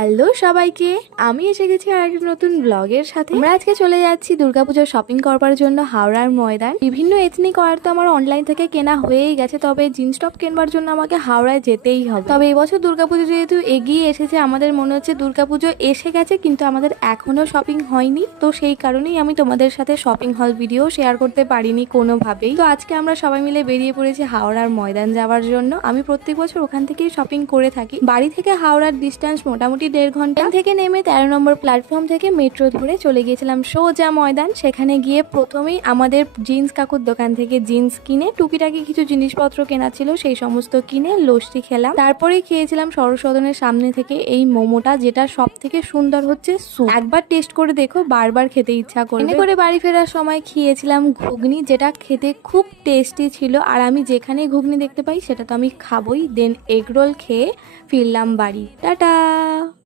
Hello সবাইকে, আমি এসে গেছি আর একটা নতুন ব্লগের সাথে। আমরা আজকে চলে যাচ্ছি দুর্গাপুজোর শপিং করবার জন্য হাওড়ার ময়দান। বিভিন্ন এথনিক ওয়্যার তো আমার অনলাইন থেকে কেনা হয়েই গেছে, তবে জিন্স টপ কেনবার জন্য আমাকে হাওড়ায় যেতেই হবে। তবে এবছর দুর্গাপুজো যেহেতু এগিয়ে এসেছে, আমাদের মনে হচ্ছে দুর্গাপুজো এসে গেছে কিন্তু আমাদের এখনো শপিং হয়নি। তো সেই কারণেই আমি তোমাদের সাথে শপিং হল ভিডিও শেয়ার করতে পারিনি কোনোভাবেই। তো আজকে আমরা সবাই মিলে বেরিয়ে পড়েছি হাওড়ার ময়দান যাওয়ার জন্য। আমি প্রত্যেক বছর ওখান থেকেই শপিং করে থাকি। বাড়ি থেকে হাওড়ার ডিস্টেন্স মোটামুটি 1.5 ঘন্টা। থেকে নেমে 13 নম্বর প্ল্যাটফর্ম থেকে মেট্রো ধরে চলে গিয়েছিলাম সোজা ময়দান। সেখানে গিয়ে প্রথমেই আমাদের জিন্স কাকুর দোকান থেকে জিন্স কিনে টুকিটাকি কিছু জিনিসপত্র কেনা ছিল, সেই সমস্ত কিনে লস্যি খেলাম। তারপরে খেয়েছিলাম সরস্বতনের সামনে থেকে এই মোমোটা, যেটা সব থেকে সুন্দর হচ্ছে স্যুপ। একবার টেস্ট করে দেখো, বারবার খেতে ইচ্ছা করবে। করে বাড়ি ফেরার সময় খেয়েছিলাম ঘুগনি, যেটা খেতে খুব টেস্টি ছিল। আর আমি যেখানেই ঘুগনি দেখতে পাই সেটা তো আমি খাবোই। দেন এগরোল খেয়ে ফিরলাম বাড়ি। টাটা।